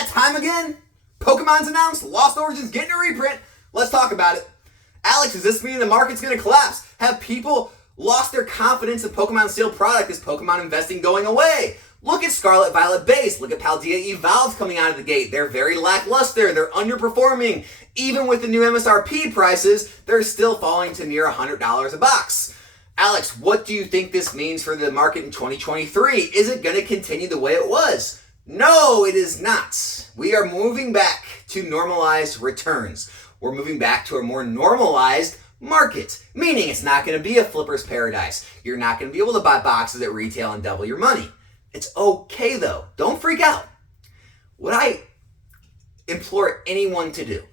that time again? Pokemon's announced, Lost Origins getting a reprint. Let's talk about it. Alex, does this mean the market's going to collapse? Have people lost their confidence in Pokemon's sealed product? Is Pokemon investing going away? Look at Scarlet Violet Base. Look at Paldea Evolved coming out of the gate. They're very lackluster. They're underperforming. Even with the new MSRP prices, they're still falling to near $100 a box. Alex, what do you think this means for the market in 2023? Is it going to continue the way it was? No, it is not. We are moving back to normalized returns. We're moving back to a more normalized market, meaning it's not going to be a flipper's paradise. You're not going to be able to buy boxes at retail and double your money. It's okay though. Don't freak out. What I implore anyone to do,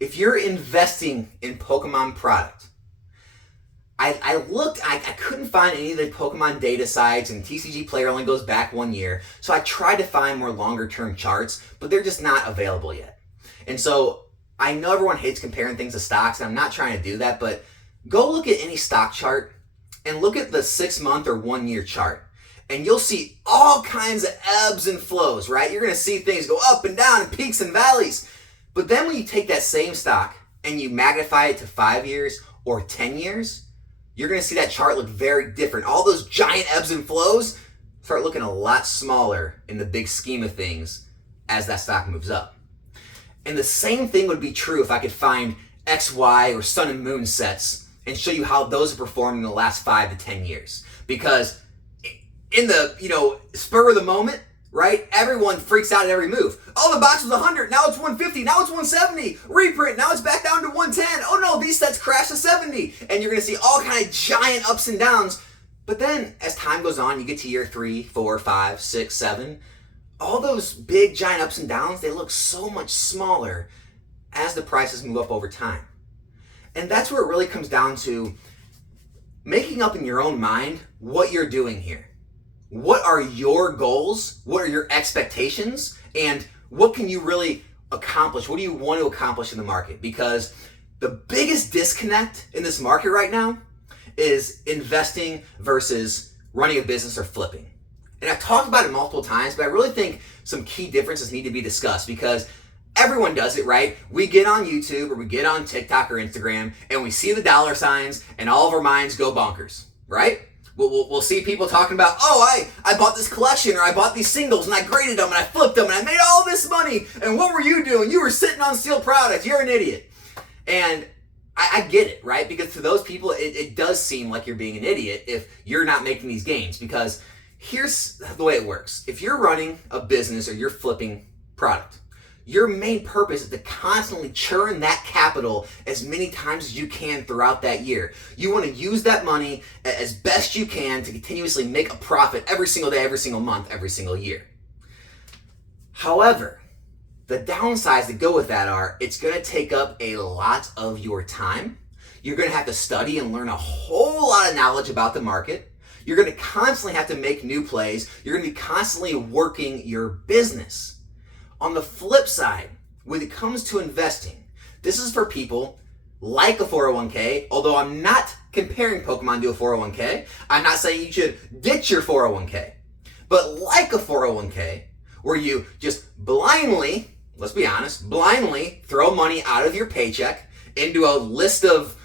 if you're investing in Pokemon product, I looked, I couldn't find any of the Pokemon data sites, and TCG Player only goes back 1 year. So I tried to find more longer term charts, but they're just not available yet. And so I know everyone hates comparing things to stocks, and I'm not trying to do that, but go look at any stock chart and look at the 6 month or 1 year chart. And you'll see all kinds of ebbs and flows, right? You're going to see things go up and down and peaks and valleys. But then when you take that same stock and you magnify it to 5 years or 10 years, you're going to see that chart look very different. All those giant ebbs and flows start looking a lot smaller in the big scheme of things as that stock moves up. And the same thing would be true if I could find X, Y, or Sun and Moon sets and show you how those have performed in the last 5 to 10 years. Because in the, spur of the moment, right? Everyone freaks out at every move. Oh, the box was 100, now it's 150, now it's 170. Reprint, now it's back down to 110. Oh no, these sets crashed to 70. And you're gonna see all kind of giant ups and downs. But then as time goes on, you get to year 3, 4, 5, 6, 7. All those big giant ups and downs, they look so much smaller as the prices move up over time. And that's where it really comes down to making up in your own mind what you're doing here. What are your goals? What are your expectations? And what can you really accomplish? What do you want to accomplish in the market? Because the biggest disconnect in this market right now is investing versus running a business or flipping. And I've talked about it multiple times, but I really think some key differences need to be discussed because everyone does it, right? We get on YouTube or we get on TikTok or Instagram and we see the dollar signs and all of our minds go bonkers, right? We'll see people talking about, oh, I bought this collection or I bought these singles and I graded them and I flipped them and I made all this money. And what were you doing? You were sitting on sealed products. You're an idiot. And I get it, right? Because to those people, it does seem like you're being an idiot if you're not making these gains. Because here's the way it works. If you're running a business or you're flipping product, your main purpose is to constantly churn that capital as many times as you can throughout that year. You want to use that money as best you can to continuously make a profit every single day, every single month, every single year. However, the downsides that go with that are it's going to take up a lot of your time. You're going to have to study and learn a whole lot of knowledge about the market. You're going to constantly have to make new plays. You're going to be constantly working your business. On the flip side, when it comes to investing, this is for people like a 401k, although I'm not comparing Pokemon to a 401k. I'm not saying you should ditch your 401k. But like a 401k, where you just blindly, let's be honest, blindly throw money out of your paycheck into a list of,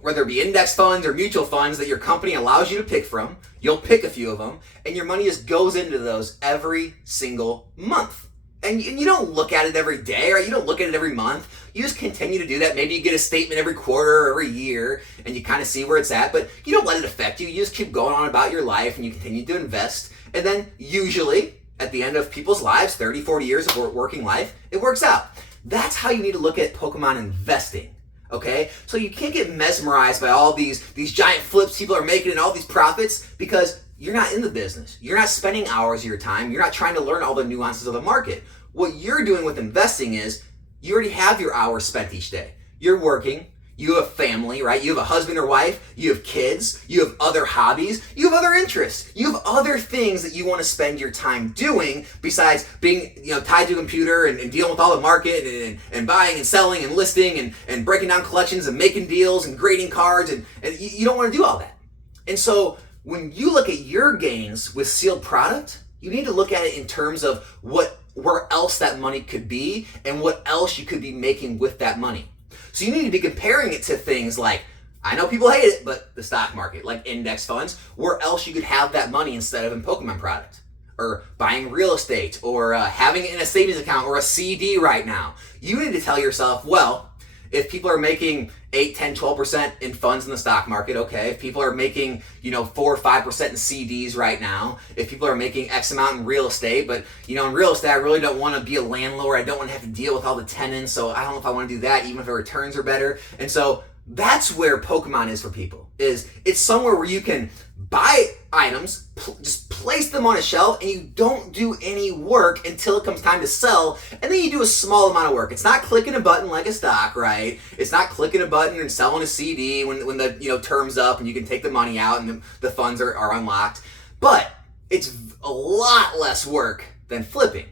whether it be index funds or mutual funds that your company allows you to pick from. You'll pick a few of them, and your money just goes into those every single month. And you don't look at it every day, right? You don't look at it every month. You just continue to do that. Maybe you get a statement every quarter or every year, and you kind of see where it's at, but you don't let it affect you. You just keep going on about your life, and you continue to invest. And then usually, at the end of people's lives, 30, 40 years of working life, it works out. That's how you need to look at Pokemon investing, okay? So you can't get mesmerized by all these giant flips people are making and all these profits because you're not in the business. You're not spending hours of your time. You're not trying to learn all the nuances of the market. What you're doing with investing is you already have your hours spent each day. You're working. You have family, right? You have a husband or wife. You have kids. You have other hobbies. You have other interests. You have other things that you want to spend your time doing besides being tied to a computer and dealing with all the market and buying and selling and listing and breaking down collections and making deals and grading cards. And you don't want to do all that. And so when you look at your gains with sealed product, you need to look at it in terms of what where else that money could be and what else you could be making with that money. So you need to be comparing it to things like, I know people hate it, but the stock market, like index funds, where else you could have that money instead of in Pokemon product, or buying real estate, or having it in a savings account or a CD right now. You need to tell yourself, well, if people are making 8, 10, 12% in funds in the stock market, okay. If people are making, 4 or 5% in CDs right now, if people are making X amount in real estate, but, in real estate, I really don't want to be a landlord. I don't want to have to deal with all the tenants, so I don't know if I want to do that, even if the returns are better. And so that's where Pokemon is for people. It's somewhere where you can buy items, just place them on a shelf, and you don't do any work until it comes time to sell, and then you do a small amount of work. It's not clicking a button like a stock, right? It's not clicking a button and selling a CD when the term's up and you can take the money out and the funds are unlocked. But it's a lot less work than flipping.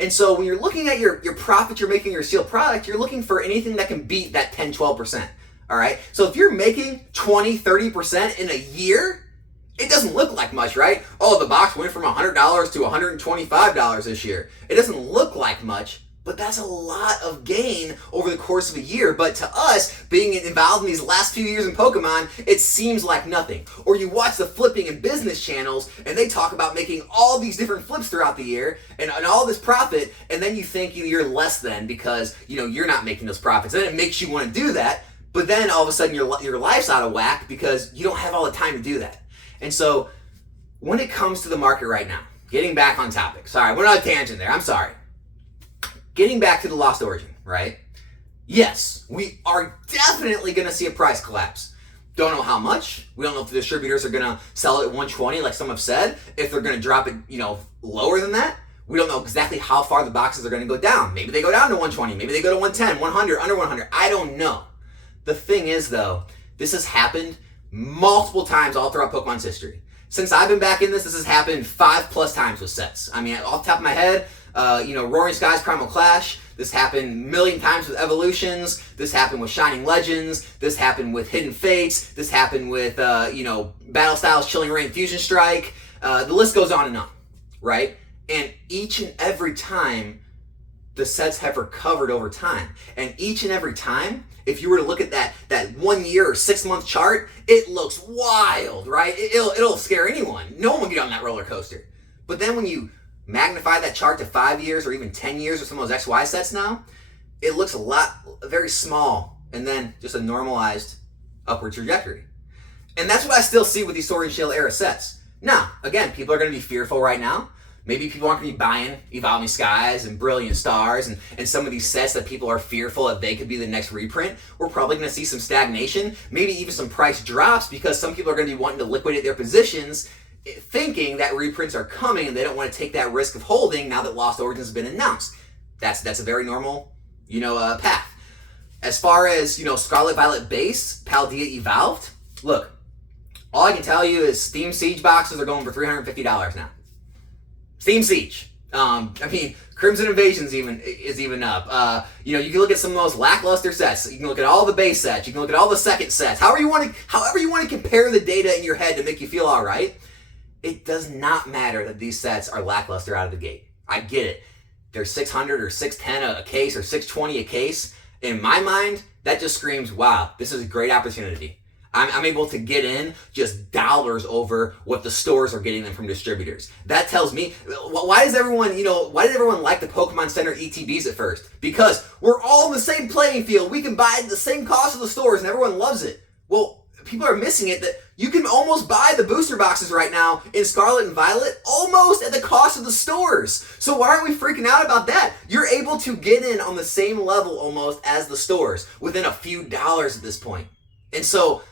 And so when you're looking at your profit you're making your sealed product, you're looking for anything that can beat that 10, 12%. All right? So if you're making 20, 30% in a year, it doesn't look like much, right? Oh, the box went from $100 to $125 this year. It doesn't look like much, but that's a lot of gain over the course of a year. But to us, being involved in these last few years in Pokemon, it seems like nothing. Or you watch the flipping and business channels, and they talk about making all these different flips throughout the year and all this profit, and then you think you're less than because you're not making those profits. And then it makes you want to do that, but then all of a sudden your life's out of whack because you don't have all the time to do that. And so when it comes to the market right now, getting back on topic, sorry, we're on a tangent there, I'm sorry. Getting back to the Lost Origin, right? Yes, we are definitely going to see a price collapse. Don't know how much. We don't know if the distributors are going to sell it at 120 like some have said. If they're going to drop it, lower than that. We don't know exactly how far the boxes are going to go down. Maybe they go down to 120. Maybe they go to 110, 100, under 100. I don't know. The thing is, though, this has happened multiple times all throughout Pokemon's history. Since I've been back in this has happened 5+ times with sets. I mean, off the top of my head, Roaring Skies Primal Clash. This happened a million times with Evolutions. This happened with Shining Legends. This happened with Hidden Fates. This happened with, Battle Styles Chilling Reign Fusion Strike. The list goes on, right? And each and every time, the sets have recovered over time. And each and every time, if you were to look at that 1 year or 6 month chart, it looks wild, right? It'll scare anyone. No one will get on that roller coaster. But then when you magnify that chart to 5 years or even 10 years or some of those XY sets now, it looks very small, and then just a normalized upward trajectory. And that's what I still see with these Sword and Shield era sets. Now, again, people are going to be fearful right now. Maybe people aren't going to be buying Evolving Skies and Brilliant Stars and some of these sets that people are fearful that they could be the next reprint. We're probably going to see some stagnation, maybe even some price drops because some people are going to be wanting to liquidate their positions thinking that reprints are coming and they don't want to take that risk of holding now that Lost Origins has been announced. That's a very normal, path. As far as, Scarlet Violet base, Paldea Evolved, look, all I can tell you is Steam Siege boxes are going for $350 now. Steam Siege. Crimson Invasion is even up. You can look at some of those lackluster sets. You can look at all the base sets. You can look at all the second sets. However you want to compare the data in your head to make you feel all right. It does not matter that these sets are lackluster out of the gate. I get it. They're 600 or 610 a case or 620 a case. In my mind, that just screams, wow, this is a great opportunity. I'm able to get in just dollars over what the stores are getting them from distributors. That tells me, why did everyone like the Pokemon Center ETBs at first? Because we're all in the same playing field. We can buy the same cost of the stores and everyone loves it. Well, people are missing it that you can almost buy the booster boxes right now in Scarlet and Violet almost at the cost of the stores. So why aren't we freaking out about that? You're able to get in on the same level almost as the stores within a few dollars at this point. And so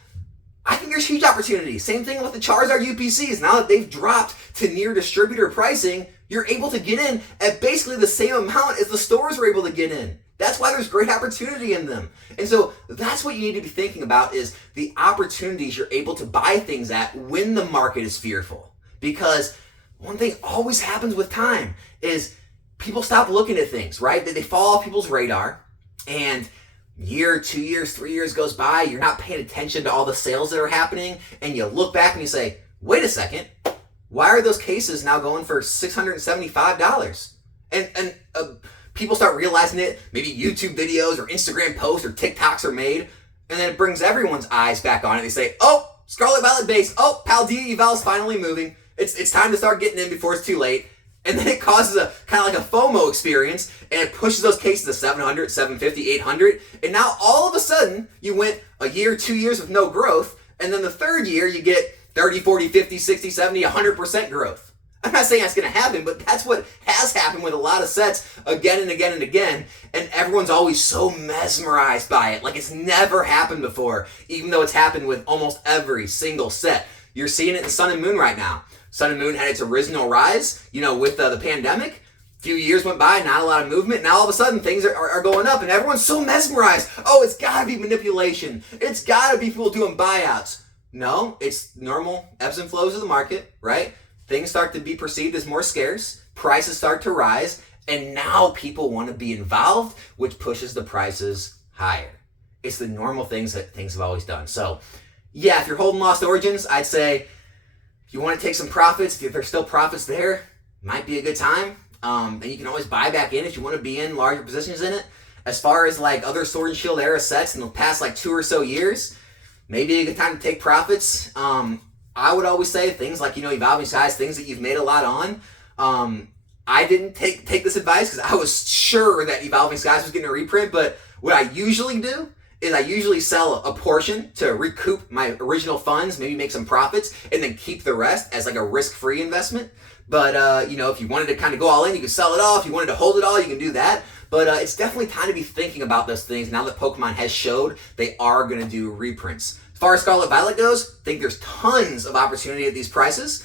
I think there's huge opportunity. Same thing with the Charizard UPCs. Now that they've dropped to near distributor pricing, you're able to get in at basically the same amount as the stores were able to get in. That's why there's great opportunity in them. And so that's what you need to be thinking about is the opportunities you're able to buy things at when the market is fearful. Because one thing always happens with time is people stop looking at things, right? They fall off people's radar, and year, 2 years, 3 years goes by, you're not paying attention to all the sales that are happening, and you look back and you say, wait a second, why are those cases now going for $675? And people start realizing it. Maybe YouTube videos or Instagram posts or TikToks are made. And then it brings everyone's eyes back on it. They say, oh, Scarlet Violet base. Oh, Paldea Eval's finally moving. It's time to start getting in before it's too late. And then it causes a kind of like a FOMO experience, and it pushes those cases to 700, 750, 800. And now all of a sudden, you went a year, 2 years with no growth. And then the third year, you get 30, 40, 50, 60, 70, 100% growth. I'm not saying that's going to happen, but that's what has happened with a lot of sets again and again and again. And everyone's always so mesmerized by it. Like it's never happened before, even though it's happened with almost every single set. You're seeing it in Sun and Moon right now. Sun and Moon had its original rise, with the pandemic. A few years went by, not a lot of movement. Now all of a sudden things are going up and everyone's so mesmerized. Oh, it's got to be manipulation. It's got to be people doing buyouts. No, it's normal ebbs and flows of the market, right? Things start to be perceived as more scarce, prices start to rise, and now people want to be involved, which pushes the prices higher. It's the normal things that things have always done. So, yeah, if you're holding Lost Origins, I'd say if you want to take some profits, if there's still profits there, might be a good time. And you can always buy back in if you want to be in larger positions in it. As far as like other Sword and Shield era sets in the past like 2 or so years, maybe a good time to take profits. I would always say things like, Evolving Skies, things that you've made a lot on. I didn't take this advice because I was sure that Evolving Skies was getting a reprint, but what I usually do is I usually sell a portion to recoup my original funds, maybe make some profits, and then keep the rest as like a risk-free investment. But, if you wanted to kind of go all in, you could sell it all. If you wanted to hold it all, you can do that. But it's definitely time to be thinking about those things now that Pokemon has showed they are going to do reprints. As far as Scarlet Violet goes, I think there's tons of opportunity at these prices.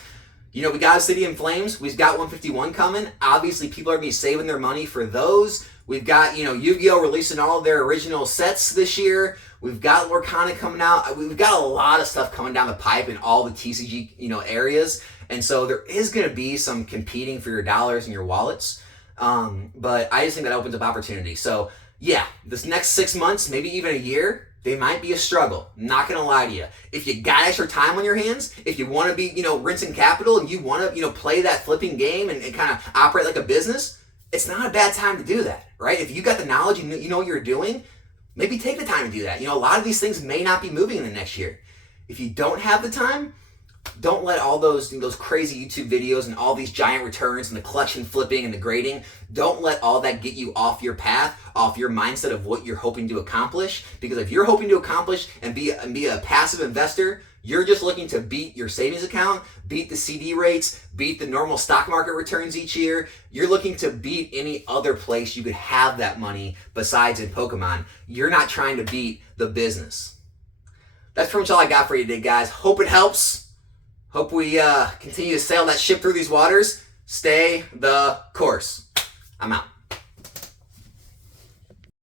We got Obsidian Flames. We've got 151 coming. Obviously, people are going to be saving their money for those. We've got, Yu-Gi-Oh! Releasing all of their original sets this year. We've got Lorcana coming out. We've got a lot of stuff coming down the pipe in all the TCG, areas. And so there is going to be some competing for your dollars and your wallets. But I just think that opens up opportunity. So, yeah, this next 6 months, maybe even a year, they might be a struggle. Not going to lie to you. If you got extra time on your hands, if you want to be, rinsing capital and you want to, play that flipping game and kind of operate like a business, it's not a bad time to do that, right? If you got the knowledge and you know what you're doing, maybe take the time to do that. A lot of these things may not be moving in the next year. If you don't have the time, don't let all those crazy YouTube videos and all these giant returns and the collection flipping and the grading, don't let all that get you off your path, off your mindset of what you're hoping to accomplish. Because if you're hoping to accomplish and be a passive investor, you're just looking to beat your savings account, beat the CD rates, beat the normal stock market returns each year. You're looking to beat any other place you could have that money besides in Pokemon. You're not trying to beat the business. That's pretty much all I got for you today, guys. Hope it helps. Hope we continue to sail that ship through these waters. Stay the course. I'm out.